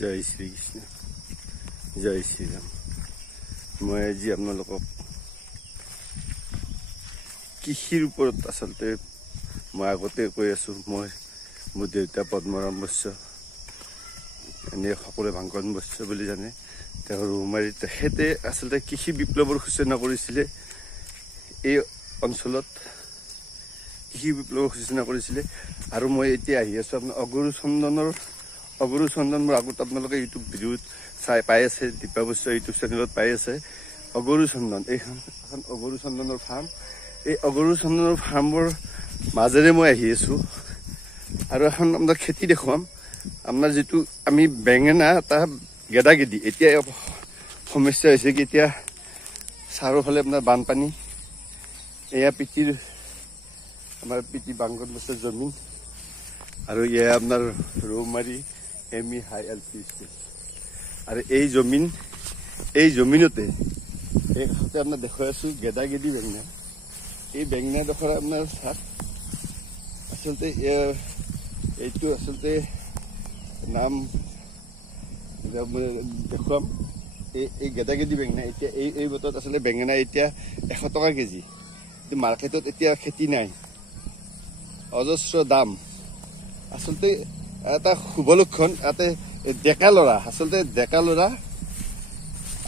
জয় শ্ৰীকৃষ্ণ, জয় শ্ৰীৰাম। মই আজি আপোনালোকক কৃষিৰ ওপৰত আচলতে মই আগতে কৈ আছোঁ। মোৰ দেউতা পদ্মৰাম বৈশ্য, এনেই সকলোৱে ভাংকন বৈশ্য বুলি জানে। তেওঁ ৰৌমাৰী, তেখেতে আচলতে কৃষি বিপ্লৱৰ সূচনা কৰিছিলে এই অঞ্চলত, কৃষি বিপ্লৱৰ সূচনা কৰিছিলে। আৰু মই এতিয়া আহি আছোঁ আপোনাৰ অগৰু চন্দন মোৰ আগত আপোনালোকে ইউটিউব ভিডিঅ'ত পাই আছে, দীপা বৈশ্য ইউটিউব চেনেলত পাই আছে। অগৰু চন্দন, এইখন এখন অগৰু চন্দনৰ ফাৰ্ম। এই অগৰু চন্দনৰ ফাৰ্মৰ মাজেৰে মই আহি আছোঁ আৰু এখন আপোনাৰ খেতি দেখুৱাম। আপোনাৰ যিটো আমি বেঙেনা এটা গেদাগেদি, এতিয়া সমস্যা হৈছে কি, এতিয়া চাৰিওফালে আপোনাৰ বানপানী। এয়া আমাৰ পিতি বাংকন বস্তৰ জমিন, আৰু এয়া আপোনাৰ ৰৌমাৰী এমি হাই এলপি স্কুল। আৰু এই জমিনতে এই কাষতে আপোনাৰ দেখুৱাই আছোঁ গেদাগেদি বেঙেনা। এই বেঙেনাডোখৰ আপোনাৰ চাওক, আচলতে এইটো আচলতে নাম দেখুৱাম। এই গেদাগেদি বেঙেনা এতিয়া এই বতৰত আচলতে বেঙেনা এতিয়া 100 টকা কেজি। মাৰ্কেটত এতিয়া খেতি নাই, অজস্ৰ দাম। আচলতে এটা শুভ লক্ষণ। ইয়াতে ডেকা ল'ৰা, আচলতে ডেকা ল'ৰা,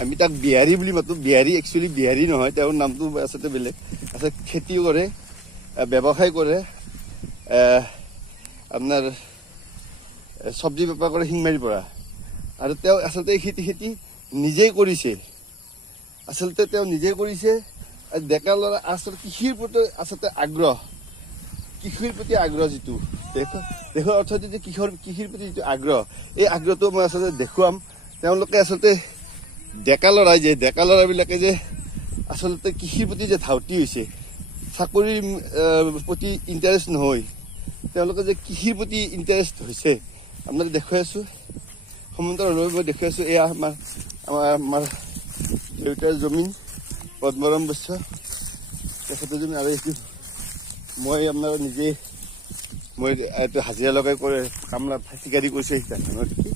আমি তাক বিহাৰী বুলি মাতো। বিহাৰী একচুৱেলি বিহাৰী নহয়, তেওঁৰ নামটো আচলতে বেলেগ। আচলতে খেতি কৰে, ব্যৱসায় কৰে, আপোনাৰ চব্জি বেপাৰ কৰে শিঙমাৰীৰ পৰা। আৰু তেওঁ আচলতে এই খেতি নিজেই কৰিছে। আচলতে তেওঁ নিজেই কৰিছে। ডেকা ল'ৰা আচলতে কৃষিৰ প্ৰতি আচলতে আগ্ৰহ, যিটো দেশৰ অৰ্থনীতি কৃষিৰ প্ৰতি যিটো আগ্ৰহ, এই আগ্ৰহটো মই আচলতে দেখুৱাম। তেওঁলোকে আচলতে ডেকা ল'ৰাবিলাকে যে আচলতে কৃষিৰ প্ৰতি যে ধাউতি হৈছে, চাকৰিৰ প্ৰতি ইণ্টাৰেষ্ট নহয়, তেওঁলোকে যে কৃষিৰ প্ৰতি ইণ্টাৰেষ্ট হৈছে, আপোনালোকে দেখুৱাই আছোঁ। সমান্তৰালভাৱে মই দেখুৱাই আছোঁ। এয়া আমাৰ দেউতাৰ জমিন, পদ্মৰাম বৈশ্য তেখেতৰ জমিন। আৰু এইটো মই আপোনাৰ এইটো হাজিৰা লগাই কৰে, কামলা ঠিকাৰী কৰিছে ধানৰ খেতি।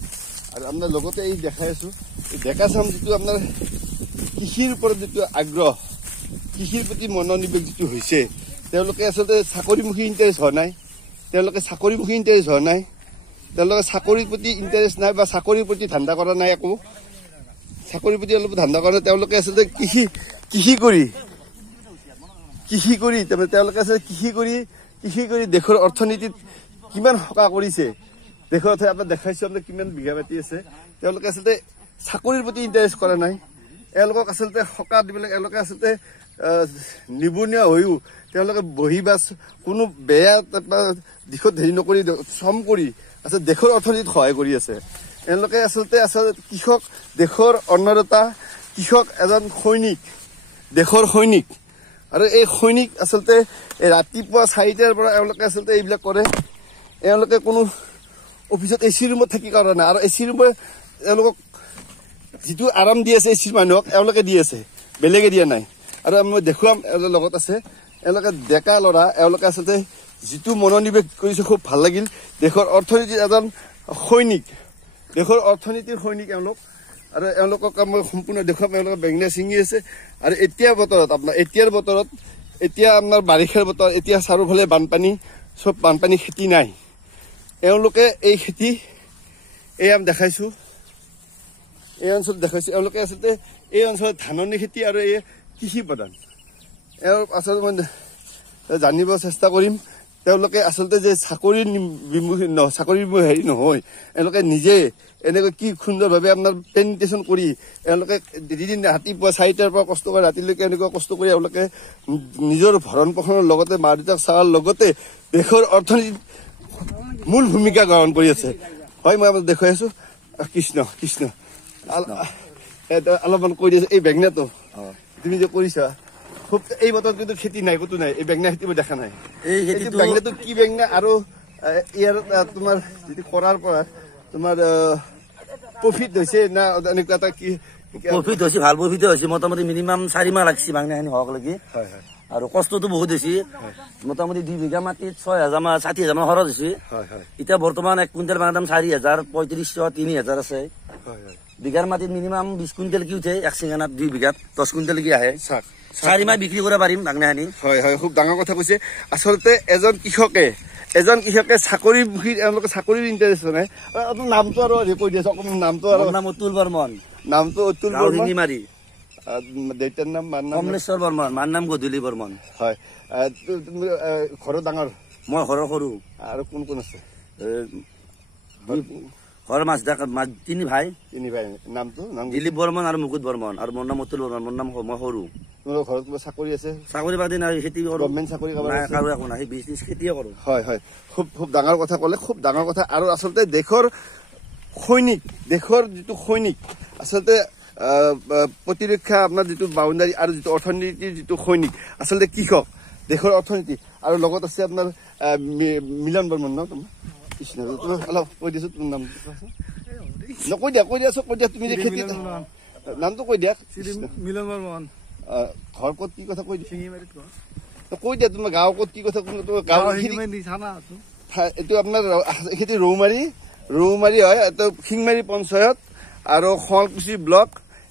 আৰু আপোনাৰ লগতে এই দেখাই আছোঁ এই ডেকা চাম, যিটো আপোনাৰ কৃষিৰ ওপৰত যিটো আগ্ৰহ, কৃষিৰ প্ৰতি মনোনিৱেশ যিটো হৈছে, তেওঁলোকে আচলতে চাকৰিমুখী ইণ্টাৰেষ্ট হোৱা নাই। তেওঁলোকে চাকৰিৰ প্ৰতি ইণ্টাৰেষ্ট নাই, বা চাকৰিৰ প্ৰতি ধান্দা কৰা নাই। চাকৰিৰ প্ৰতি অলপ ধান্দা কৰা নাই। তেওঁলোকে আচলতে কৃষি কৰি তাৰমানে তেওঁলোকে আচলতে কৃষি কৰি দেশৰ অৰ্থনীতিত কিমান সকাহ কৰিছে। দেশৰ অৰ্থনীতি আপোনাক দেখাইছোঁ, আপোনাৰ কিমান বিঘা মাটি আছে। তেওঁলোকে আচলতে চাকৰিৰ প্ৰতি ইণ্টাৰেষ্ট কৰা নাই। এওঁলোকক আচলতে সকাহ দিব লাগে। এওঁলোকে আচলতে নিবনুৱা হৈও তেওঁলোকে বহি বা কোনো বেয়া দিশত হেৰি নকৰি, শ্ৰম কৰি আচলতে দেশৰ অৰ্থনীতিত সহায় কৰি আছে। এওঁলোকে আচলতে কৃষক, দেশৰ অন্নদাতা, কৃষক এজন সৈনিক, দেশৰ সৈনিক। আৰু এই সৈনিক আচলতে ৰাতিপুৱা 4টাৰ পৰা এওঁলোকে আচলতে এইবিলাক কৰে। এওঁলোকে কোনো অফিচত এচি ৰুমত থাকি কৰা নাই। আৰু এচি ৰুমত এওঁলোকক যিটো আৰাম দি আছে এচিৰ মানুহক, এওঁলোকে দি আছে, বেলেগে দিয়া নাই। আৰু মই দেখুৱাম, এওঁলোকৰ লগত আছে এওঁলোকে ডেকা ল'ৰা। এওঁলোকে আচলতে যিটো মনোনিৱেশ কৰিছে খুব ভাল লাগিল। দেশৰ অৰ্থনীতিৰ এজন সৈনিক, দেশৰ অৰ্থনীতিৰ সৈনিক এওঁলোক। আৰু এওঁলোকক মই সম্পূৰ্ণ দেখুৱাম। এওঁলোকে বেঙেনা ছিঙি আছে। আৰু এতিয়াৰ বতৰত এতিয়া আপোনাৰ বাৰিষাৰ বতৰ, এতিয়া চাৰিওফালে বানপানী, খেতি নাই। এওঁলোকে এই খেতি আমি দেখাইছোঁ, এই অঞ্চলত দেখাইছোঁ। এওঁলোকে আচলতে এই অঞ্চলত ধাননি খেতি আৰু এই কৃষি প্ৰধান। আচলতে মই জানিব চেষ্টা কৰিম, তেওঁলোকে আচলতে যে চাকৰিৰ হেৰি নহয়, এওঁলোকে নিজে এনেকৈ কি সুন্দৰভাৱে আপোনাৰ প্ৰেজেণ্টেশ্যন কৰি এওঁলোকে ৰাতিপুৱা 4টাৰ পৰা কষ্ট কৰে, ৰাতিলৈকে এনেকুৱা কষ্ট কৰি এওঁলোকে নিজৰ ভৰণ পোষণৰ লগতে মা দেউতাক চোৱাৰ লগতে দেশৰ অৰ্থনীতিত মূল ভূমিকা গ্ৰহণ কৰি আছে। হয়, মই আপোনাক দেখুৱাই আছোঁ। কৃষ্ণ অলপমান কৈ দিছোঁ। এই বেঙেনাটো তুমি যে কৰিছা, খুব এই বতৰত কিন্তু খেতি নাই, ক'তো নাই। এই বেঙেনা খেতি মই দেখা নাই। এই বেঙেনাটো কি বেঙেনা? আৰু ইয়াৰ তোমাৰ যিটো কৰাৰ পৰা তোমাৰ প্ৰফিট হৈছে না, এনেকুৱা এটা প্ৰফিট হৈছে ভাল প্ৰফিট হৈছে মোটামুটি মিনিমাম 4 মাহ লাগছি বাংনাখিনি হওক লাগি হয় হয় আৰু কষ্টটো বহুত বেছি মোটামুটি 2 বিঘা মাটিত 6000 মান 60000 মান খৰচ হৈছে হয় হয় এতিয়া বৰ্তমান 1 কুইণ্টেল বাংনা দাম 4000 3500 3000 আছে হয় হয় বিঘাৰ মাটিত মিনিমাম 20 কুইণ্টেল কি উঠে এক চিঙানাত 2 বিঘাত 10 কুইণ্টেল কি আহে চাক 4 মাহ বিক্ৰী কৰিব পাৰিম বাংনাখিনি হয় হয় খুব ডাঙৰ কথা কৈছে আচলতে এজন কৃষকে চাকৰিমুখী তেওঁলোকে চাকৰিৰ ইণ্টাৰেষ্ট নাই আপোনাৰ নামটো আৰু কৈ দিছে অকণমান নামটো আৰু নাম অতুল বৰ্মন নামটো অতুল বৰ্মন মাৰি দেউতাৰ নাম মাৰ নাম কমলেশ্বৰ বৰ্মন মাৰ নাম গধূলি বৰ্মন হয় ঘৰৰ ডাঙৰ মই ঘৰৰ সৰু আৰু কোন কোন আছে ঘৰৰ মাছ তিনি ভাই নামটো নাম দিলীপ বৰ্মন আৰু মুকুট বৰ্মন আৰু মোৰ নাম অতুল বৰ্মন মোৰ নাম মই সৰু তোমালোকৰ ঘৰত কিবা চাকৰি আছে চাকৰি বাদে নাই খেতি কৰো গভৰ্ণমেণ্ট চাকৰি কাৰো একো নাই বিজনেছ খেতিয়ে কৰো হয় হয় খুব ডাঙৰ কথা ক'লে খুব ডাঙৰ কথা আৰু আচলতে দেশৰ যিটো সৈনিক আচলতে প্ৰতিৰক্ষা আপোনাৰ যিটো বাউণ্ডাৰী আৰু যিটো অৰ্থনীতিৰ যিটো সৈনিক আচলতে কৃষক দেশৰ অৰ্থনীতি আৰু লগত আছে আপোনাৰ মিলন বৰ্মন ন তোমাৰ কৃষ্ণ অলপ কৈ দিছো তোমাৰ নাম কৈ দিয়া তুমি যে খেতি নামটো কৈ দিয়া মিলন বৰ্মন ঘৰ ক'ত কি কথা কৈ দিয়া কৈ দিয়া তোমাৰ গাঁও ক'ত কি কথা তোমাৰ গাঁও এইটো আপোনাৰ খেতি ৰৌমাৰী হয় এইটো শিংমাৰী পঞ্চায়ত আৰু শুৱালকুছি ব্লক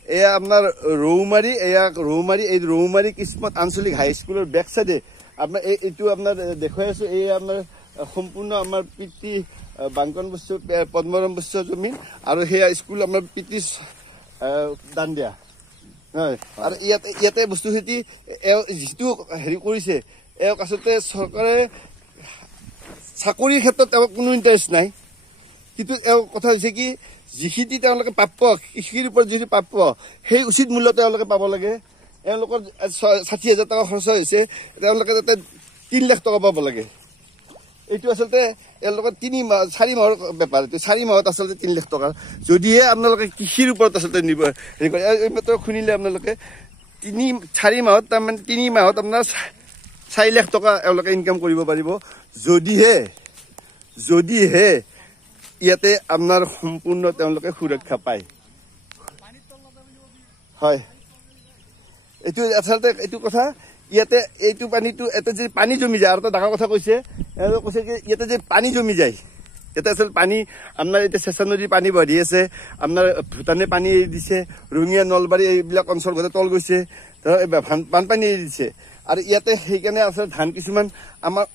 এয়া আপোনাৰ ৰৌমাৰী এই ৰৌমাৰী কিসমত আঞ্চলিক হাইস্কুলৰ বেক চাইডে আপোনাৰ এইটো আপোনাৰ দেখুৱাই আছো এই আপোনাৰ সম্পূৰ্ণ আমাৰ পিতৃ বাংকন বস্ত্ৰ পদ্মৰাম বস্ত্ৰ জমিন আৰু সেয়া স্কুল আমাৰ পিতৃ দান দিয়া হয় আৰু ইয়াতে বস্তু খেতি যিটো হেৰি কৰিছে এওঁক আচলতে চৰকাৰে চাকৰিৰ ক্ষেত্ৰত তেওঁক কোনো ইণ্টাৰেষ্ট নাই কিন্তু এওঁ কথা হৈছে কি যিখিনি তেওঁলোকে প্ৰাপ্য কৃষিৰ ওপৰত যিটো প্ৰাপ্য সেই উচিত মূল্য তেওঁলোকে পাব লাগে এওঁলোকৰ 60000 টকা খৰচ হৈছে তেওঁলোকে যাতে 3 লাখ টকা পাব লাগে এইটো আচলতে এওঁলোকৰ 4 মাহৰ বেপাৰ এইটো 4 মাহত আচলতে 3 লাখ টকা যদিহে আপোনালোকে কৃষিৰ ওপৰত আচলতে হেৰি কৰে এইমাত্ৰ শুনিলে আপোনালোকে 4 মাহত তাৰমানে 3 মাহত আপোনাৰ 4 লাখ টকা এওঁলোকে ইনকাম কৰিব পাৰিব যদিহে ইয়াতে আপোনাৰ সম্পূৰ্ণ তেওঁলোকে সুৰক্ষা পায় হয় এইটো আচলতে এইটো কথা ইয়াতে এইটো পানীটো এটা যে পানী জমি যায় আৰু এটা ডাঙৰ কথা কৈছে কি ইয়াতে যে পানী জমি যায় ইয়াতে আচলতে পানী আপোনাৰ এতিয়া চেঁচা নদীৰ পানী বাঢ়ি আছে আপোনাৰ ভূটানে পানী এৰি দিছে ৰঙিয়া নলবাৰী এইবিলাক অঞ্চল গোটেই তল গৈছে বানপানী এৰি দিছে আৰু ইয়াতে সেইকাৰণে আচলতে ধান কিছুমান আমাৰ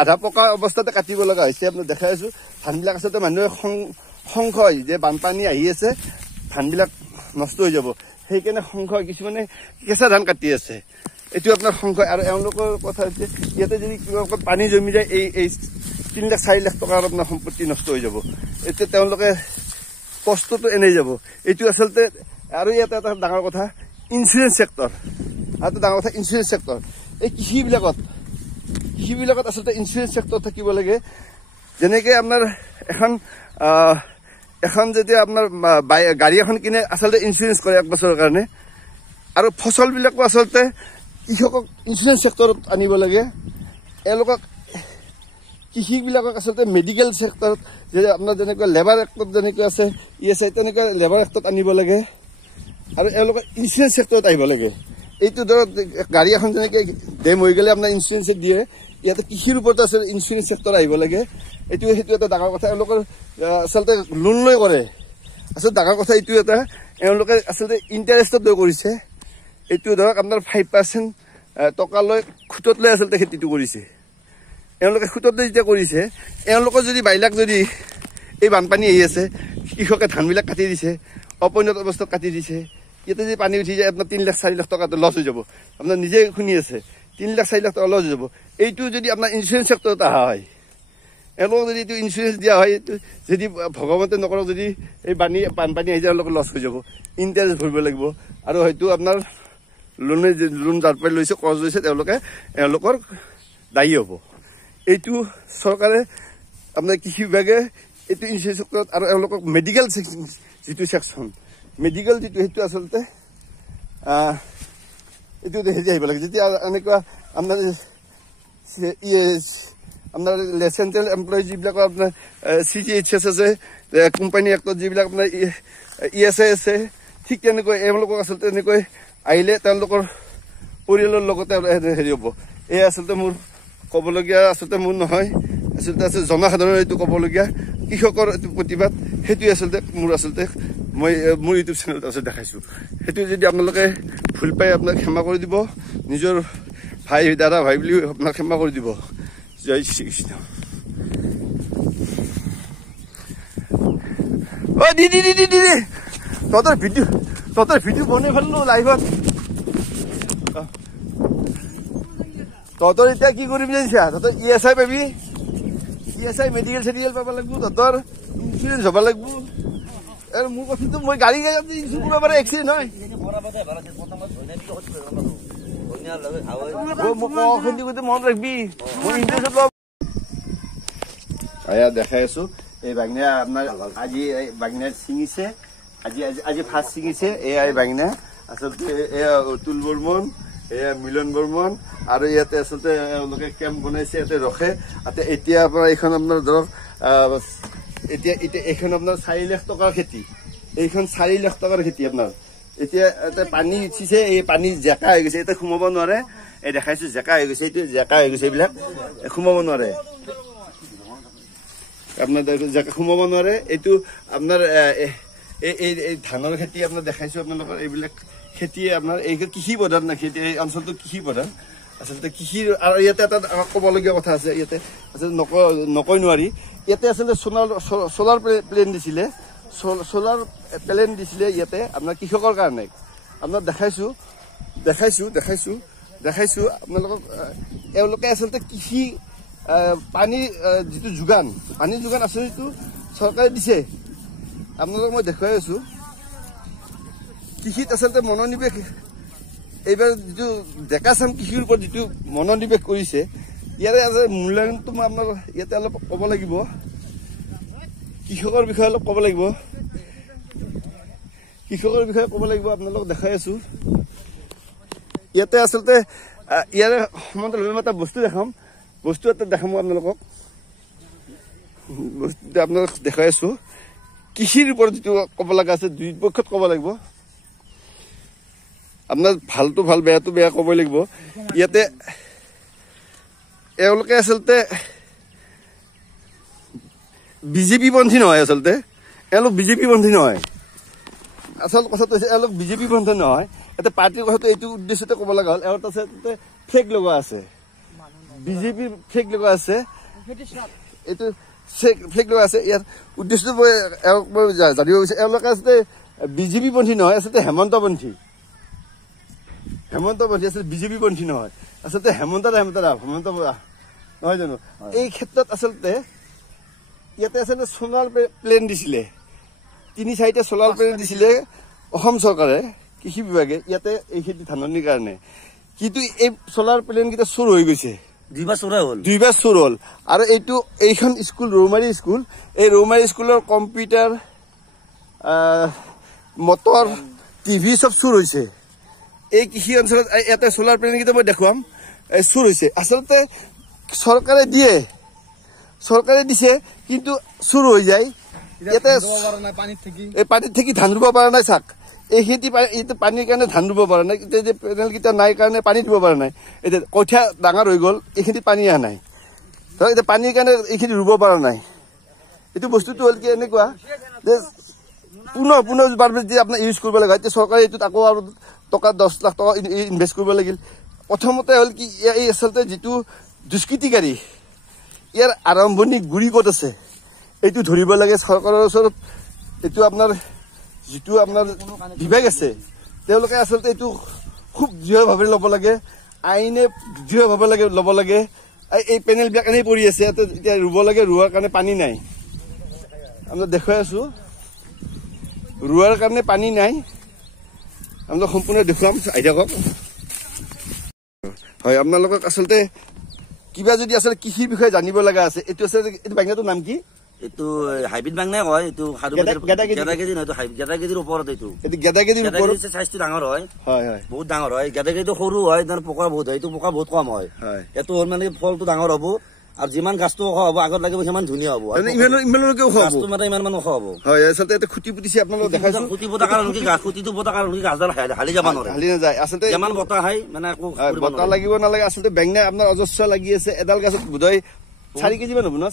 আধা পকা অৱস্থাতে কাটিব লগা হৈছে আপোনাৰ দেখাই আছো ধানবিলাক আচলতে মানুহে সংশয় যে বানপানী আহি আছে ধানবিলাক নষ্ট হৈ যাব সেইকাৰণে সংশয় কিছুমানে কেঁচা ধান কাটি আছে এইটো আপোনাৰ সংশয় আৰু এওঁলোকৰ কথা হৈছে ইয়াতে যদি কিবা পানী জমি যায় এই 3 লাখ 4 লাখ টকাৰ আপোনাৰ সম্পত্তি নষ্ট হৈ যাব এতিয়া তেওঁলোকে কষ্টটো এনেই যাব এইটো আচলতে আৰু ইয়াতে এটা ডাঙৰ কথা ইঞ্চুৰেঞ্চ চেক্টৰ আৰু ডাঙৰ কথা ইঞ্চুৰেঞ্চ চেক্টৰ এই কৃষিবিলাকত আচলতে ইঞ্চুৰেঞ্চ চেক্টৰ থাকিব লাগে যেনেকে আপোনাৰ এখন যেতিয়া আপোনাৰ গাড়ী এখন কিনে আচলতে ইঞ্চুৰেঞ্চ কৰে 1 বছৰৰ কাৰণে আৰু ফচলবিলাকো আচলতে কৃষকক ইঞ্চুৰেঞ্চ চেক্টৰত আনিব লাগে এওঁলোকক কৃষিবিলাকক আচলতে মেডিকেল চেক্টৰত যে আপোনাৰ যেনেকুৱা লেবাৰ এক্টত যেনেকৈ আছে ESI তেনেকুৱা লেবাৰ এক্টত আনিব লাগে আৰু এওঁলোকৰ ইঞ্চুৰেঞ্চ চেক্টৰত আহিব লাগে এইটো ধৰক গাড়ী এখন যেনেকৈ ডেম হৈ গ'লে আপোনাৰ ইঞ্চুৰেঞ্চ দিয়ে ইয়াতে কৃষিৰ ওপৰত আছে ইঞ্চুৰেঞ্চ চেক্টৰ আহিব লাগে সেইটো এটা ডাঙৰ কথা এওঁলোকৰ আচলতে লোন লৈ কৰে আচলতে ডাঙৰ কথা এইটো এটা এওঁলোকে আচলতে ইণ্টাৰেষ্টত লৈ কৰিছে এইটো ধৰক আপোনাৰ 5% টকা লৈ খুটত লৈ আচলতে খেতিটো কৰিছে এওঁলোকে খুটত লৈ যেতিয়া কৰিছে এওঁলোকৰ যদি বাইলাক যদি এই বানপানী আহি আছে কৃষকে ধানবিলাক কাটি দিছে অপৰিণত অৱস্থাত কাটি দিছে ইয়াতে যদি পানী উঠি যায় আপোনাৰ 3 লাখ 4 লাখ টকাটো লছ হৈ যাব আপোনাৰ নিজে শুনি আছে 3 লাখ 4 লাখ টকা লছ হৈ যাব এইটো যদি আপোনাৰ ইঞ্চুৰেঞ্চ চেক্টৰত অহা হয় এওঁলোকক যদি এইটো ইঞ্চুৰেঞ্চ দিয়া হয় যদি ভগৱন্তে নকৰক যদি এই বানপানী আহি যায় এওঁলোকৰ লছ হৈ যাব ইণ্টাৰেষ্ট ভৰিব লাগিব আৰু হয়তো আপোনাৰ লোন যাৰ পৰা লৈছে কৰ্জ লৈছে এওঁলোকৰ দায়ী হ'ব এইটো চৰকাৰে আপোনাৰ কৃষি বিভাগে এইটো ইঞ্চুৰেঞ্চ চেক্টৰত আৰু এওঁলোকক মেডিকেল যিটো ছেকশ্যন মেডিকেল যিটো সেইটো আচলতে এইটো হেৰি আহিব লাগে যেতিয়া এনেকুৱা আপোনাৰ আপোনাৰ চেন্ট্ৰেল এমপ্লয়ী যিবিলাকৰ আপোনাৰ CGHS আছে, কোম্পানী এক্টত যিবিলাক আপোনাৰ ESI আছে, ঠিক তেনেকৈ এওঁলোকক আচলতে এনেকৈ আহিলে তেওঁলোকৰ পৰিয়ালৰ লগতে হেৰি হ'ব। এই আচলতে মোৰ ক'বলগীয়া আচলতে মোৰ নহয়, আচলতে আছে জনসাধাৰণৰ এইটো ক'বলগীয়া কৃষকৰ এইটো প্ৰতিবাদ। সেইটোৱে আচলতে মই মোৰ ইউটিউব চেনেলত আচলতে দেখাইছোঁ। সেইটো যদি আপোনালোকে ভুল পাই আপোনাক ক্ষমা কৰি দিব, নিজৰ দাদা ভাই বুলি আপোনাক ক্ষমা কৰি দিব। জয় শ্ৰীকৃষ্ণ। অ দি তহঁতৰ ভিডিঅ' বনাই ফেললো লাইভত। তহঁতৰ এতিয়া কি কৰিবি জানিছা? তহঁতৰ ESI পাবি, ESI মেডিকেল চেডিকেল পাব লাগিব, তহঁতৰ ইঞ্চুৰেঞ্চ হ'ব লাগিব। আৰু মোৰ কথাটো মই গাড়ী ইঞ্চুৰেঞ্চ কৰিব পাৰে, এক্সিডেণ্ট হয় মনত ৰাখবি। মই ইঞ্চুৰেঞ্চত দেখাই আছো। এই বাগিনা আপোনাৰ আজি বাগিনা ছিঙিছে, আজি ফাৰ্ষ্ট ছিঙিছে। এয়া এই বাগিনা আচলতে এয়া অতুল বৰ্মন, এয়া মিলন বৰ্মন, আৰু ইয়াতে আচলতে এওঁলোকে কেম্প বনাইছে, ইয়াতে ৰখে। এতিয়া আপোনাৰ এইখন আপোনাৰ ধৰক এতিয়া এইখন আপোনাৰ 4 লাখ টকাৰ খেতি, এইখন 4 লাখ টকাৰ খেতি আপোনাৰ। এতিয়া ইয়াতে পানী উঠিছে, এই পানী জেকা হৈ গৈছে, এতিয়া সোমাব নোৱাৰে। এই দেখাইছো জেকা হৈ গৈছে, এইটো জেকা হৈ গৈছে, এইবিলাক সোমাব নোৱাৰে আপোনাৰ, জেকা সোমাব নোৱাৰে। এইটো আপোনাৰ এই ধানৰ খেতি আপোনাৰ দেখাইছো আপোনালোকৰ। এইবিলাক খেতিয়ে আপোনাৰ এই কৃষি প্ৰধান না খেতি, এই অঞ্চলটো কৃষি প্ৰধান আচলতে কৃষিৰ। আৰু ইয়াতে এটা আমাক ক'বলগীয়া কথা আছে, ইয়াতে আচলতে নকৈ নোৱাৰি। ইয়াতে আচলতে চলাৰ প্লেন দিছিলে, চলাৰ প্লেন দিছিলে ইয়াতে আপোনাৰ কৃষকৰ কাৰণে। আপোনাক দেখাইছো আপোনালোকক। এওঁলোকে আচলতে কৃষি পানীৰ যিটো যোগান, পানীৰ যোগান আঁচনিটো চৰকাৰে দিছে। আপোনালোকক মই দেখুৱাই আছো। কৃষিত আচলতে মনোনিৱেশ এইবাৰ যিটো ডেকাচাম কৃষিৰ ওপৰত যিটো মনোনিৱেশ কৰিছে, ইয়াৰে মূল্যায়নটো মই আপোনাৰ ইয়াতে অলপ ক'ব লাগিব। কৃষকৰ বিষয়ে অলপ ক'ব লাগিব, আপোনালোকক দেখাই আছো। ইয়াতে আচলতে ইয়াৰে সমান্তৰালভাৱে মই এটা বস্তু দেখাম আপোনালোকক। বস্তুটো আপোনালোকক দেখাই আছো। কৃষিৰ ওপৰত যিটো ক'ব লগা আছে, দুই পক্ষত ক'ব লাগিব। আপোনাৰ ভালটো ভাল, বেয়াটো বেয়া ক'বই লাগিব। ইয়াতে এওঁলোকে আচলতে বিজেপি পন্থী নহয়, আচলতে এওঁলোক বিজেপি পন্থী নহয়। আচল কথাটো হৈছে এওঁলোক বিজেপি পন্থী নহয়। ইয়াতে পাৰ্টীৰ কথাটো এইটো উদ্দেশ্যতে ক'ব লগা হ'ল। এওঁত আছে ফ্লেগ লগোৱা আছে, বিজেপিৰ ফ্লেগ লগোৱা আছে, এইটো ফ্লেগ লগোৱা আছে। ইয়াৰ উদ্দেশ্যটো মই জানিব বিচাৰিছো, এওঁলোকে আচলতে বিজেপি পন্থী নহয়, আচলতে হেমন্তপন্থী আচলতে বিজেপি পন্থী নহয়। আচলতে হেমন্ত বৰা নহয় জানো? এই ক্ষেত্ৰত আচলতে ইয়াতে আচলতে চলাৰ প্লেন দিছিলে, 3-4টা চলাৰ প্লেন দিছিলে অসম চৰকাৰে, কৃষি বিভাগে ইয়াতে এই খেতি ধাননিৰ কাৰণে। কিন্তু এই চলাৰ প্লেন কেইটা চুৰ হৈ গৈছে, 2বাৰ চুৰ হ'ল। আৰু এইখন স্কুল ৰৌমাৰী স্কুল, এই ৰৌমাৰী স্কুলৰ কম্পিউটাৰ, মটৰ, টিভি চব চুৰ হৈছে। এই কৃষি অঞ্চলত ইয়াতে চলাৰ প্লেন কেইটা মই দেখুৱাম, চুৰ হৈছে। আচলতে চৰকাৰে দিছে, কিন্তু চুৰ হৈ যায়। ইয়াতে এই পানীত থাকি ধান ৰুব পৰা নাই। চাক, এই খেতি পানীৰ কাৰণে ধান ৰুব পৰা নাই। এতিয়া যে পেনেল কেইটা নাই কাৰণে পানী দিব পৰা নাই। এতিয়া কঠীয়া ডাঙৰ হৈ গ'ল, এইখিনি পানী অহা নাই। ধৰক এতিয়া পানীৰ কাৰণে এইখিনি ৰুব পৰা নাই। এইটো বস্তুটো হ'ল কি এনেকুৱা যে পুনৰ যদি আপোনাৰ ইউজ কৰিব লগা হয়, এতিয়া চৰকাৰে এইটোত আকৌ আৰু টকা 10 লাখ টকা ইনভেষ্ট কৰিব লাগিল। প্ৰথমতে হ'ল কি, এই আচলতে যিটো দুষ্কৃতিকাৰী, ইয়াৰ আৰম্ভণি গুৰি ক'ত আছে এইটো ধৰিব লাগে চৰকাৰৰ ওচৰত। এইটো আপোনাৰ যিটো আপোনাৰ বিভাগ আছে, তেওঁলোকে আচলতে এইটো খুব দৃঢ়ভাৱে ল'ব লাগে, আইনে দৃঢ়ভাৱে ল'ব লাগে। এই পেনেলবিলাক এনেই পৰি আছে, এতিয়া ৰুব লাগে, ৰোৱাৰ কাৰণে পানী নাই। আপোনাক দেখুৱাই আছো, ৰোৱাৰ কাৰণে পানী নাই। আপোনাক সম্পূৰ্ণ দেখুৱাম, আহি থাকক। হয়, আপোনালোকক আচলতে কিবা যদি আচলতে কৃষিৰ বিষয়ে জানিব লগা আছে, এইটো আচলতে এইটো বাগিনাটোৰ নাম কি? এইটো হাইব্ৰিড বাগনাই কয়। এইটো গেদাগেদি নহয়, গেদাগেদিৰ ওপৰত। এইটো গেদাগেদিৰ ওপৰত চাইজটো ডাঙৰ হয়, হয়, বহুত ডাঙৰ হয়। গেদাগেদিটো সৰু হয়, তাৰ পোকা বহুত হয়, এইটো পোকা বহুত কম হয়। এইটো হ'ল মানে ফলটো ডাঙৰ হ'ব, আৰু যিমান গাছটো ওখ হ'ব আগত লাগিব সিমান ধুনীয়া হ'ব ইমানলৈকে ওখ হ'ব গাছটো মানে ইমান ওখ হ'ব হয় আচলতে এটা খুঁটি পুতিছে আপোনালোকে দেখাইছো খুঁটি পোতা কাৰণ কি খুঁটিটো পোতা কাৰণ কি গাছডাল হালি যাব নোৱাৰে হালি নাযায় আচলতে যিমান বতাহ আহে মানে একো বতাহ লাগিব নালাগে আচলতে বেঙেনা আপোনাৰ অজস্ৰ লাগি আছে এডাল গাছত বোধহয় 4 কেজি মান হ'ব ন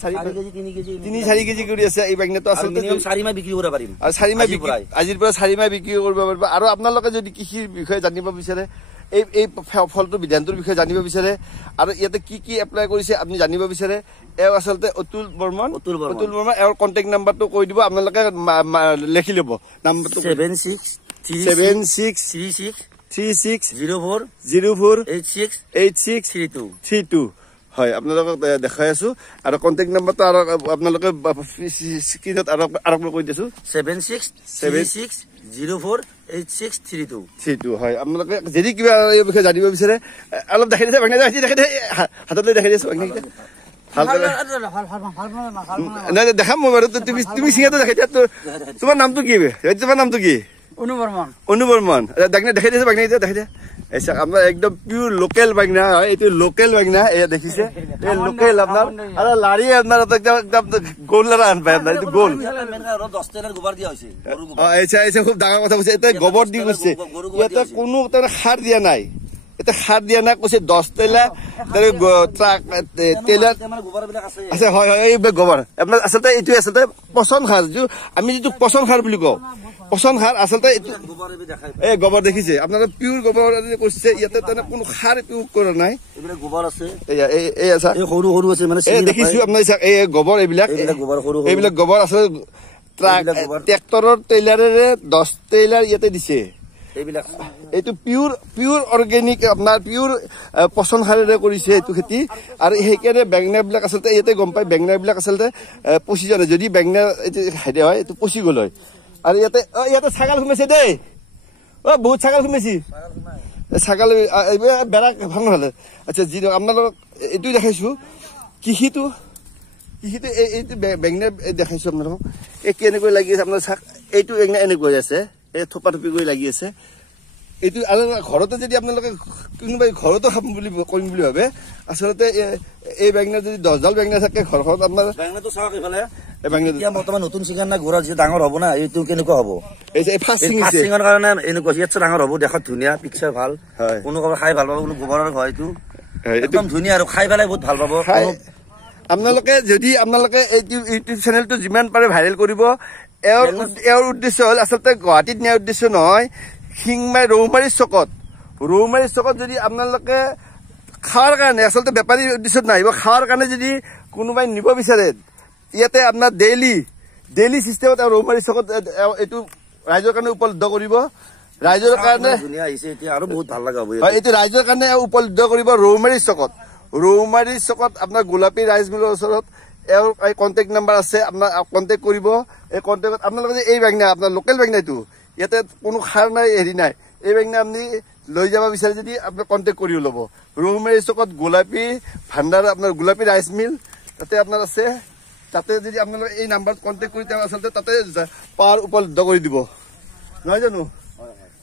4 কেজি কৰি আছে এই বেঙেনাটো আচলতে 4 মাহ বিক্ৰী কৰিব পাৰিম আৰু 4 মাহ বিক্ৰী আজিৰ পৰা 4 মাহ বিক্ৰী কৰিব পাৰিব আৰু আপোনালোকে যদি কৃষিৰ বিষয়ে জানিব বিচাৰে এই ফলটো বিধানটোৰ বিষয়ে জানিব বিচাৰে আৰু ইয়াতে কি কি এপ্লাই কৰিছে আপুনি জানিব বিচাৰে এও আচলতে অতুল বৰ্মন এওৰ কন্টেক্ট নাম্বাৰটো কৈ দিব আপোনালোকে লিখি ল'ব নাম্বাৰটো 7636048632 হয় আপোনালোকক দেখাই আছো আৰু কন্টেক্ট নাম্বাৰটো আৰু আপোনালোকে স্ক্ৰীনত আৰু কৈ দিছো 7636048632 হয় আপোনালোকে যদি কিবা এই বিষয়ে জানিব বিচাৰে অলপ দেখাই দিছে বেঙেনা দেখাই দে হাতত লৈ দেখাই দিছো বেঙেনা নাই দেখাম মই বাৰু তুমি চিঙাটো দেখাই দিয়া তোমাৰ নামটো কি অনু বৰ্মন বেঙেনা দেখাই দিছো বেঙেনা দেখাই দিয়া আপনার একদম পিওর লোকেল বাগনা হয় এই লোকেল বাগনা এই দেখিছে এই লোকেল আপনার আর লাড়ি আপনার একদম গোল লড়া আনবে আপনার এই গোল 10 তেলের গোবর দিয়া হইছে আচ্ছা আচ্ছা খুব ডাঙৰ কথা কৈছে এটা গোবৰ দি গৈছে এটা কোনো তার সার দিয়া নাই এটা সার দিয়া না কৈছে 10 তেলা ট্রাক তেলার আছে হয় হয় এই গোবৰ আপনাৰ আসলে এইটো আসলে পচন সাৰ আমি যেটো পচন সাৰ বুলি কও পচন সাৰ আসলে এই গোবৰ দেখিছে আপনাৰা পিওৰ গোবৰ কৰছে ইয়াতে তানে কোনো সাৰ প্ৰয়োগ কৰা নাই এইবিলাক গোবৰ আছে এই আছে এই সৰু সৰু আছে মানে দেখিছো আপনাৰ এই গোবৰ এইবিলাক গোবৰ সৰু এইবিলাক গোবৰ আছে ট্ৰেক্টৰৰ টেইলাৰেৰে 10 টেইলাৰ ইয়াতে দিছে এইবিলাক এইটো পিওৰ অৰ্গানিক আপনাৰ পিওৰ পচন সাৰেৰে কৰিছে এইটো খেতি আৰু সেইকাৰণে বেঙেনা বিলাক আসলে ইয়াতে গম পাই বেঙেনা বিলাক আসলে পচি যায় যদি বেঙেনা হেডে হয় এইটো পচি গল হয় আৰু ইয়াতে ছাগল ঘুমাইছে দেই বহুত ছাগল ঘুমাইছি ছাগল বেড়া ভাঙ হলে আচ্ছা যি আপোনালোক এইটো দেখাইছো কৃষিটো এইটো বেঙেনা দেখাইছো আপোনালোকক এই কেনেকৈ লাগি আছে আপোনাৰ এইটো বেঙেনা এনেকৈ আছে এই থোপা থপি কৰি লাগি আছে এইটো আৰু ঘৰতে যদি আপোনালোকে কোনোবাই ঘৰতো খাম বুলি কৰিম বুলি ভাবে আচলতে এই বেঙেনা যদি 10 ডাল বেঙেনা থাকে ঘৰখনত আপোনাৰ বেঙেনাটো চাওক ইফালে এই বেঙেনা এতিয়া বৰ্তমান নতুন চিগান না ঘৰৰ যে ডাঙৰ হ'ব না এইটো কেনেকুৱা হ'ব এই ফাস্টিংৰ কাৰণে এনেকুৱা ইয়াত ডাঙৰ হ'ব দেখাত ধুনীয়া পিকচাৰ ভাল কোনো কব খাই ভাল পাব কোনো গোবৰৰ হয় এইটো একদম ধুনীয়া আৰু খাই পেলাই বহুত ভাল পাব আপোনালোকে যদি আপোনালোকে এইটো ইউটিউব চেনেলটো যিমান পাৰে ভাইৰেল কৰিব এওৰ উদ্দেশ্য হ'ল আচলতে গুৱাহাটীত নিয়াৰ উদ্দেশ্য নহয় শিংমাই ৰৌমাৰী চকত যদি আপোনালোকে খাওয়াৰ কাৰণে আসলে বেপাৰীৰ উদ্দেশ্য নাহিব খাওয়াৰ কাৰণে যদি কোনোবাই নিব বিচাৰে ইয়াতে আপনাৰ ডেইলি সিস্টেমত ৰৌমাৰী চকত এইটো ৰাইজৰ কাৰণে উপলব্ধ কৰিব ৰাইজৰ কাৰণে আৰু বহুত ভাল লগা হ'ব এইটো ৰাইজৰ কাৰণে উপলব্ধ কৰিব ৰৌমাৰী চকত আপোনাৰ গোলাপী ৰাইচ মিলৰ ওচৰত এওৰ কন্টেক্ট নাম্বাৰ আছে আপোনাৰ কন্টেক্ট কৰিব এই কন্টেক্টত আপোনালোকে এই বেঙেনা আপোনাৰ লোকেল বেঙেনাটো ইয়াতে কোনো সাৰ নাই হেৰি নাই এই বেঙেনা আপুনি লৈ যাব বিচাৰে যদি আপোনাৰ কন্টেক্ট কৰি ল'ব ৰৌমাৰী চকত গোলাপী ভাণ্ডাৰ আপোনাৰ গোলাপী ৰাইচ মিল তাতে আপোনাৰ আছে তাতে যদি আপোনালোকে এই নাম্বাৰত কন্টেক্ট কৰি তেওঁ আচলতে তাতে পাৱাৰ উপলব্ধ কৰি দিব নহয় জানো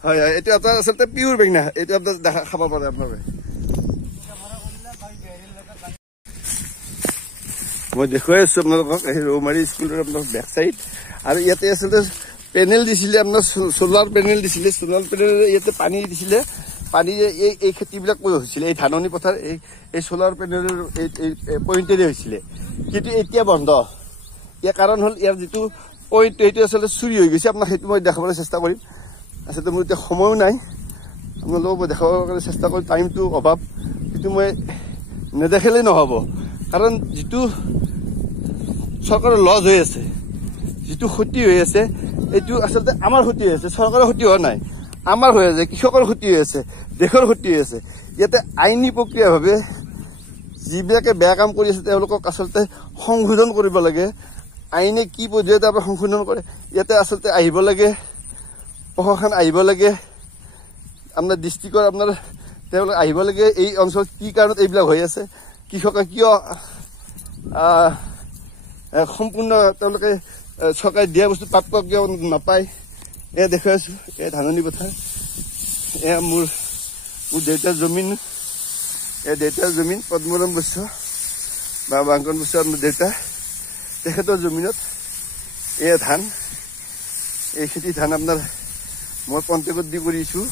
হয় হয় এইটো আপোনাৰ আচলতে পিওৰ বেঙেনা এইটো আপোনাৰ খাব পাৰে আপোনালোকে মই দেখুৱাই আছো আপোনালোকক এই ৰৌমাৰী স্কুলৰ আপোনাৰ বেক চাইড আৰু ইয়াতে আচলতে পেনেল দিছিলে আপোনাৰ সোলাৰ পেনেল দিছিলে সোলাৰ পেনেল ইয়াতে পানী দিছিলে পানী এই খেতিবিলাক হৈছিলে এই ধাননি পথাৰ এই সোলাৰ পেনেলৰ এই পইণ্টেৰে হৈছিলে কিন্তু এতিয়া বন্ধ ইয়াৰ কাৰণ হ'ল ইয়াৰ যিটো পইণ্ট এইটো আচলতে চুৰি হৈ গৈছে আপোনাক সেইটো মই দেখাবলৈ চেষ্টা কৰিম আচলতে মোৰ এতিয়া সময়ো নাই আপোনালোকক মই দেখাবৰ কাৰণে চেষ্টা কৰিম টাইমটো অভাৱ কিন্তু মই নেদেখিলেই নহ'ব কাৰণ যিটো চৰকাৰৰ লছ হৈ আছে যিটো ক্ষতি হৈ আছে এইটো আচলতে আমাৰ ক্ষতি হৈ আছে চৰকাৰৰ ক্ষতি হোৱা নাই আমাৰ হৈ আছে কৃষকৰ ক্ষতি হৈ আছে দেশৰ ক্ষতি হৈ আছে ইয়াতে আইনী প্ৰক্ৰিয়াভাৱে যিবিলাকে বেয়া কাম কৰি আছে তেওঁলোকক আচলতে সংশোধন কৰিব লাগে আইনে কি পদ্ধতিৰে আপোনাৰ সংশোধন কৰে ইয়াতে আচলতে আহিব লাগে প্ৰশাসন আহিব লাগে আপোনাৰ ডিষ্ট্ৰিক্টৰ আপোনাৰ তেওঁলোক আহিব লাগে এই অঞ্চলত কি কাৰণত এইবিলাক হৈ আছে কৃষকে কিয় সম্পূৰ্ণ তেওঁলোকে চৰকাৰে দিয়া বস্তু প্ৰাপ্য কিয় নাপায় এয়া দেখুৱাই আছো এই ধাননি পথাৰ এয়া মোৰ দেউতাৰ জমিন পদ্মৰাম বৈশ্য বা বাংকন বসু আপোনাৰ দেউতা তেখেতৰ জমিনত এই ধান এই খেতি ধান আপোনাৰ মই কণ্টেক্টত দি কৰিছোঁ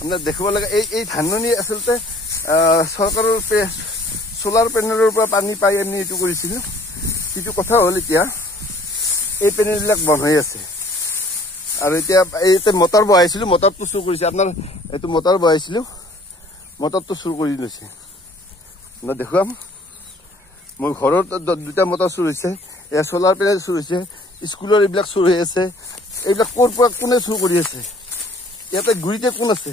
আপোনাৰ দেখিব লাগে এই ধাননি আচলতে চৰকাৰৰ চ'লাৰ পেনেলৰ পৰা পানী পাই আমি এইটো কৰিছিলোঁ কিন্তু কথা হ'ল এতিয়া এই পেনেলবিলাক বন্ধ হৈ আছে আৰু এতিয়া এইতে মটৰ বহাইছিলোঁ মটৰটো চুৰ কৰিছে আপোনাৰ এইটো মটৰ বহাইছিলোঁ মটৰটো চুৰ কৰি লৈছে আপোনাৰ দেখুৱাম মোৰ ঘৰৰ দুটা মটৰ চুৰ হৈছে এয়া চ'লাৰ পেনেল চুৰ হৈছে স্কুলৰ এইবিলাক চুৰ হৈ আছে এইবিলাক ক'ৰ পৰা কোনে চুৰ কৰি আছে ইয়াতে গুৰিতে কোন আছে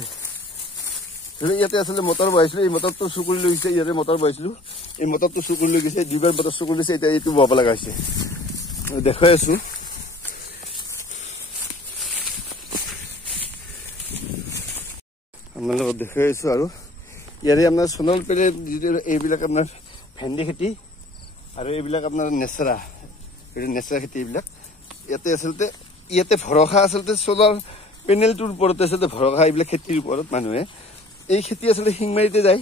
ইয়াতে আচলতে মটৰ বহাইছিলোঁ এই মটৰটো চুৰ কৰি লৈ গৈছে ইয়াতে মটৰ বহাইছিলোঁ এই মটৰটো চুৰ কৰি লৈ গৈছে দুবাৰ মটৰ চুৰ কৰি লৈছে এতিয়া এইটো বহাব লগা হৈছে দেখুৱাই আছোঁ আপোনালোকক দেখুৱাই আছোঁ আৰু ইয়াৰে আপোনাৰ সোণাল পেনেল যিটো এইবিলাক আপোনাৰ ভেন্দি খেতি আৰু এইবিলাক আপোনাৰ নেচেৰা এইটো নেচেৰা খেতি এইবিলাক ইয়াতে আচলতে ইয়াতে ভৰসা আচলতে চ'লাৰ পেনেলটোৰ ওপৰতে আচলতে ভৰসা এইবিলাক খেতিৰ ওপৰত মানুহে এই খেতি আচলতে শিংমাৰীতে যায়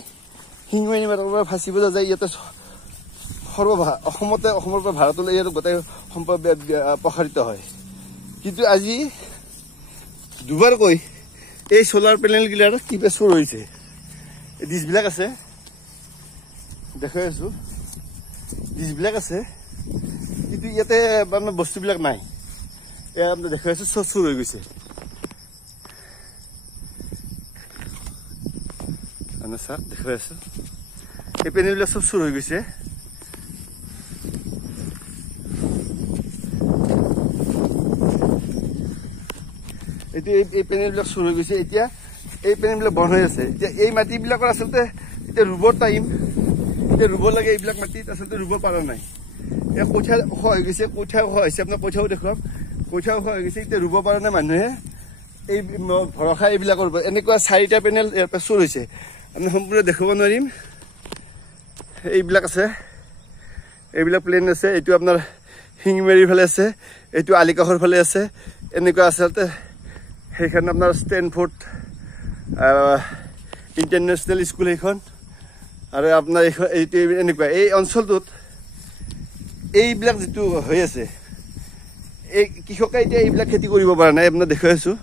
শিংমাৰী মাতৰ পৰা ফাঁচি বজা যায় ইয়াতে অসমৰ পৰা ভাৰতলৈ ইয়াত গোটেই সম্পদ প্ৰসাৰিত হয় কিন্তু আজি দুবাৰকৈ এই চ'লাৰ পেনেলগিলাৰ কিবা চুৰ হৈছে ডিছবিলাক আছে দেখুৱাই আছোঁ ডিছবিলাক আছে কিন্তু ইয়াতে আপোনাৰ বস্তুবিলাক নাই এয়া আপোনাৰ দেখুৱাই আছোঁ চব চুৰ হৈ গৈছে চাওক দেখুৱাই আছোঁ এই পেনেলবিলাক চব চুৰ হৈ গৈছে এইটো এই পেনেলবিলাক চুৰ হৈ গৈছে এতিয়া এই পেনেলবিলাক বন্ধ হৈ আছে এতিয়া এই মাটিবিলাকৰ আচলতে এতিয়া ৰুবৰ টাইম এতিয়া ৰুব লাগে এইবিলাক মাটিত আচলতে ৰুব পৰা নাই এই কঠীয়া ওখ হৈ গৈছে কঠীয়া ওখ হৈছে আপোনাৰ কঠীয়াও দেখুৱাওক কঠীয়া ওখ হৈ গৈছে এতিয়া ৰুব পৰা নাই মানুহে এই ভৰসা এইবিলাকৰ ওপৰত এনেকুৱা 4টা পেনেল ইয়াৰ পৰা চুৰ হৈছে আমি সম্পূৰ্ণ দেখাব নোৱাৰিম এইবিলাক আছে এইবিলাক প্লেন আছে এইটো আপোনাৰ শিঙিমাৰীৰ ফালে আছে এইটো আলিকাষৰ ফালে আছে এনেকুৱা আচলতে সেইখন আপোনাৰ ষ্টেনফৰ্ড ইণ্টাৰনেশ্যনেল স্কুল সেইখন আৰু আপোনাৰ এইটো এনেকুৱা এই অঞ্চলটোত এইবিলাক যিটো হৈ আছে এই কৃষকে এতিয়া এইবিলাক খেতি কৰিব পৰা নাই আপোনাৰ দেখুৱাই আছোঁ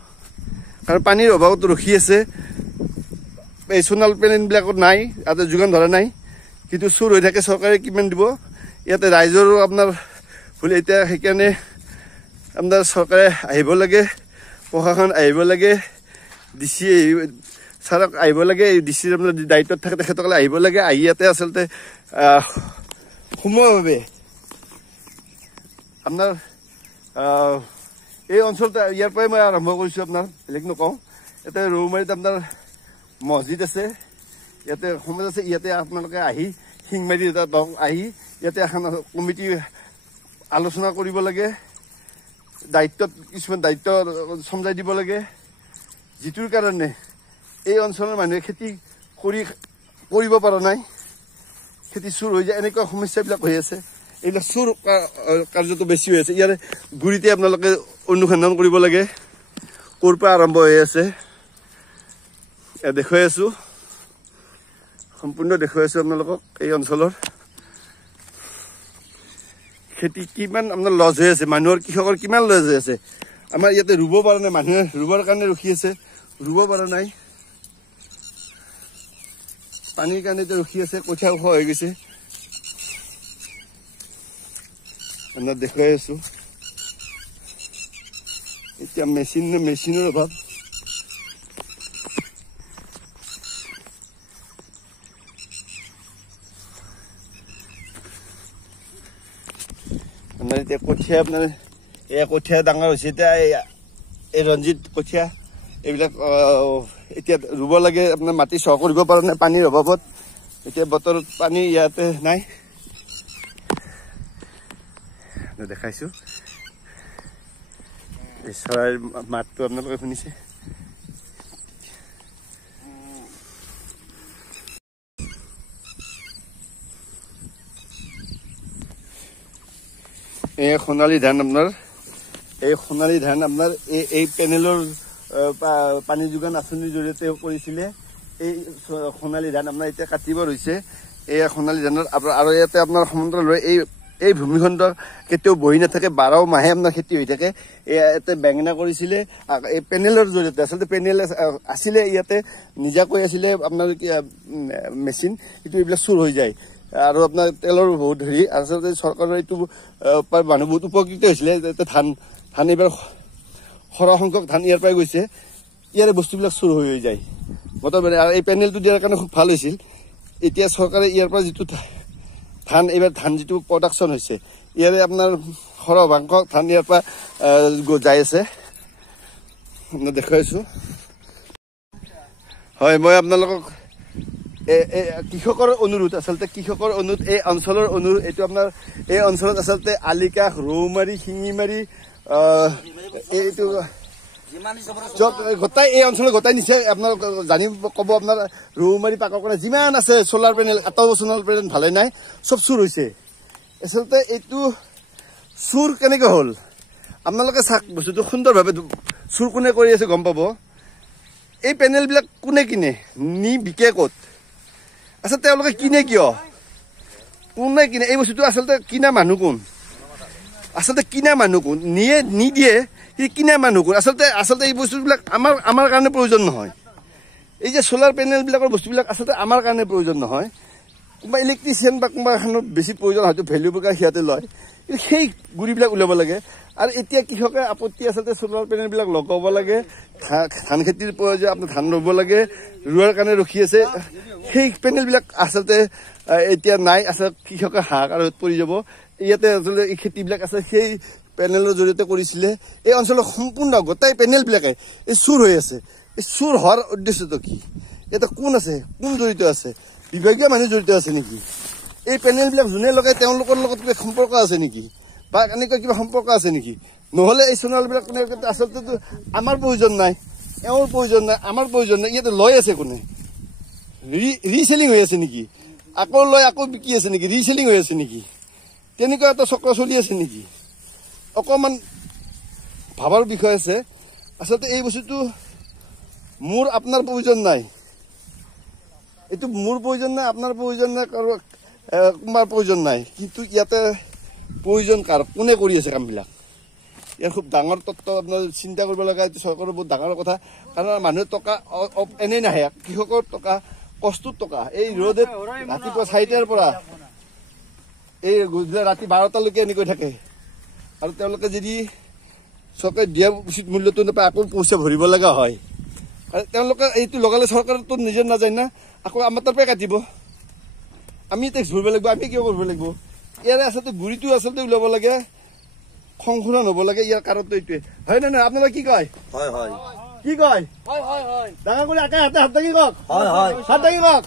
কাৰণ পানীৰ অভাৱত ৰখি আছে এই সোণাল পেনেলবিলাকত নাই ইয়াতে যোগান ধৰা নাই কিন্তু চুৰ হৈ থাকে চৰকাৰে কিমান দিব ইয়াতে ৰাইজৰো আপোনাৰ ভুল এতিয়া সেইকাৰণে আপোনাৰ চৰকাৰে আহিব লাগে প্ৰশাসন আহিব লাগে ডিচি ছাৰক আহিব লাগে ডিচিৰ আপোনাৰ দায়িত্বত থাকে তেখেতসকলে আহিব লাগে আহি ইয়াতে আচলতে সময়ভাৱে আপোনাৰ এই অঞ্চলটো ইয়াৰ পৰাই মই আৰম্ভ কৰিছোঁ আপোনাৰ বেলেগ নকওঁ ইয়াতে ৰৌমাৰীত আপোনাৰ মছজিদ আছে ইয়াতে সমাজ আছে ইয়াতে আপোনালোকে আহি শিংমাৰী আহি ইয়াতে এখন কমিটি আলোচনা কৰিব লাগে দায়িত্বত কিছুমান দায়িত্ব চমজাই দিব লাগে যিটোৰ কাৰণে এই অঞ্চলৰ মানুহে খেতি কৰিব পৰা নাই খেতি চুৰ হৈ যায় এনেকুৱা সমস্যাবিলাক হৈ আছে এইবিলাক চুৰ কাৰ্যটো বেছি হৈ আছে ইয়াৰ গুৰিতে আপোনালোকে অনুসন্ধান কৰিব লাগে ক'ৰ পৰা আৰম্ভ হৈ আছে দেখুৱাই আছোঁ সম্পূৰ্ণ দেখুৱাই আছোঁ আপোনালোকক এই অঞ্চলৰ খেতি কিমান আপোনাৰ লছ হৈ আছে মানুহৰ কৃষকৰ কিমান লছ হৈ আছে আমাৰ ইয়াতে ৰুব পৰা নাই মানুহে ৰুবৰ কাৰণে ৰখি আছে ৰুব পৰা নাই পানীৰ কাৰণে ৰখি আছে কঠীয়া ওখ হৈ গৈছে আপোনাক দেখুৱাই আছোঁ এতিয়া মেচিনৰ অভাৱ আপোনাৰ এতিয়া কঠীয়া আপোনাৰ এয়া কঠীয়া ডাঙৰ হৈছে এতিয়া এই ৰঞ্জিত কঠীয়া এইবিলাক এতিয়া ৰুব লাগে আপোনাৰ মাটি চহ কৰিব পৰা নাই পানীৰ অভাৱত এতিয়া বতৰত পানী ইয়াতে নাই দেখাইছোঁ এই চৰাইৰ মাতটো আপোনালোকে শুনিছে এই সোণালী ধান আপোনাৰ এই পেনেলৰ পানী যোগান আঁচনিৰ জৰিয়তে কৰিছিলে এই সোণালী ধান আপোনাৰ এতিয়া কাটিব হৈছে এয়া সোণালী ধানৰ আৰু ইয়াতে আপোনাৰ সমান্তৰালভাৱে এই ভূমিখণ্ড কেতিয়াও বহি নাথাকে, 12 মাহে আপোনাৰ খেতি হৈ থাকে। ইয়াতে বেঙেনা কৰিছিলে এই পেনেলৰ জৰিয়তে, আচলতে পেনেল আছিলে ইয়াতে, নিজাকৈ আছিলে আপোনাৰ মেচিন, কিন্তু এইবিলাক চুৰ হৈ যায় আৰু আপোনাৰ তেলৰ বহুত হেৰি। আচলতে চৰকাৰৰ এইটো মানুহ বহুত উপকৃত হৈছিলে। ধান এইবাৰ সৰহ সংখ্যক ধান ইয়াৰ পৰাই গৈছে, ইয়াৰে বস্তুবিলাক চুৰ হৈ যায় বৰ্তমান। আৰু এই পেনেলটো দিয়াৰ কাৰণে খুব ভাল হৈছিল। এতিয়া চৰকাৰে ইয়াৰ পৰা যিটো এইবাৰ ধান যিটো প্ৰডাকশ্যন হৈছে, ইয়াৰে আপোনাৰ সৰহভাংশ ধান ইয়াৰ পৰা যাই আছে, দেখুৱাইছোঁ। হয়, মই আপোনালোকক কৃষকৰ অনুৰোধ, আচলতে কৃষকৰ অনুৰোধ, এই অঞ্চলৰ অনুৰোধ, এইটো আপোনাৰ এই অঞ্চলত আচলতে আলিকাষ, ৰৌমাৰী, শিঙিমাৰী, এইটো গোটাই এই অঞ্চলত গোটাই নিছে। আপোনালোক জানিব ক'ব, আপোনাৰ ৰৌমাৰী পাকৰ কাৰণে যিমান আছে চলাৰ পেনেল, এটাও চলাৰ পেনেল ভালে নাই, চব চুৰ হৈছে। আচলতে এইটো চুৰ কেনেকৈ হ'ল আপোনালোকে চাওক, বস্তুটো সুন্দৰভাৱে চুৰ কোনে কৰি আছে গম পাব। এই পেনেলবিলাক কোনে কিনে, নি বিকে ক'ত, আচলতে তেওঁলোকে কিনে কিয়, কোনে কিনে এই বস্তুটো, আচলতে কিনা মানুহ কোন, আচলতে কিনা মানুহ কোন, নিদিয়ে কিনা মানুহ কোন। আচলতে এই বস্তুবিলাক আমাৰ কাৰণে প্ৰয়োজন নহয়। এই যে চলাৰ পেনেলবিলাকৰ বস্তুবিলাক আচলতে আমাৰ কাৰণে প্ৰয়োজন নহয়, কোনোবা ইলেক্ট্ৰিচিয়ান বা কোনোবা এখনৰ বেছি প্ৰয়োজন, হয়তো ভেলুবোৰ সিহঁতে লয়, কিন্তু সেই গুৰিবিলাক উলিয়াব লাগে। আৰু এতিয়া কৃষকে আপত্তি, আচলতে চলাৰ পেনেলবিলাক লগাব লাগে, ধান খেতিৰ প্ৰয়োজন, আপোনাৰ ধান ৰুব লাগে, ৰোৱাৰ কাৰণে ৰখি আছে, সেই পেনেলবিলাক আচলতে এতিয়া নাই। আচলতে কৃষকে হাহাকাৰত পৰি যাব। ইয়াতে আচলতে এই খেতিবিলাক আছে সেই পেনেলৰ জৰিয়তে কৰিছিলে। এই অঞ্চলৰ সম্পূৰ্ণ গোটাই পেনেলবিলাকে এই চুৰ হৈ আছে। এই চুৰ হোৱাৰ উদ্দেশ্যটো কি, ইয়াতে কোন আছে, কোন জড়িত আছে, বিভাগীয় মানুহ জড়িত আছে নেকি, এই পেনেলবিলাক যোনে লগাই তেওঁলোকৰ লগত কিবা সম্পৰ্ক আছে নেকি, বা এনেকুৱা কিবা সম্পৰ্ক আছে নেকি? নহ'লে এই চোনালবিলাক আচলতে আমাৰ প্ৰয়োজন নাই, এওঁৰ প্ৰয়োজন নাই, আমাৰ প্ৰয়োজন নাই, ইয়াতে লৈ আছে কোনে, ৰিচেলিং হৈ আছে নেকি, আকৌ লৈ আকৌ বিকি আছে নেকি, ৰিচেলিং হৈ আছে নেকি, তেনেকুৱা এটা চক্ৰ চলি আছে নেকি? অকণমান ভাবাৰ বিষয় আছে। আচলতে এই বস্তুটো মোৰ আপোনাৰ প্ৰয়োজন নাই, এইটো মোৰ প্ৰয়োজন নাই, আপোনাৰ প্ৰয়োজন নাই, কোনোবাৰ প্ৰয়োজন নাই, কিন্তু ইয়াতে প্ৰয়োজন কাৰ, কোনে কৰি আছে কামবিলাক, ইয়াৰ খুব ডাঙৰ তত্ত্ব আপোনাৰ চিন্তা কৰিব লগা। এইটো চৰকাৰৰ বহুত ডাঙৰ কথা, কাৰণ মানুহে টকা এনেই নাহে, কৃষকৰ টকা, কষ্টৰ টকা। এই ৰ'দত ৰাতিপুৱা 4টাৰ পৰা এই ৰাতি 12টালৈকে এনেকৈ থাকে, আৰু তেওঁলোকে যদি চৰকাৰে দিয়া উচিত মূল্যটো নাপায়, আকৌ পইচা ভৰিব লগা হয়। আৰু তেওঁলোকে এইটো লগালে চৰকাৰতো নিজে নাযায় না, আকৌ আমাৰ তাৰ পৰাই কাটিব, আমি টেক্স ভৰিব লাগিব, আমি কিয় কৰিব লাগিব। ইয়াৰে আচলতে গুৰিটো আচলতে ওলাব লাগে, সংশোধন হ'ব লাগে, ইয়াৰ কাৰণটো এইটোৱে। হয় নে নহয়, আপোনালোকে কি কয়? কি কয়? ডাঙৰ কৰি আকাশ হাতে হাত দাঙি কওক, হাত দাঙি কওক।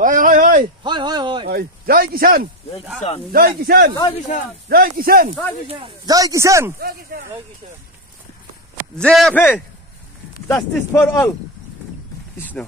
হয় হয় হয় হয়। জয় কিষাণ, জয় কিষাণ, জয় কিষাণ, জয় কিষাণ, JFA, justice for all. Krishna.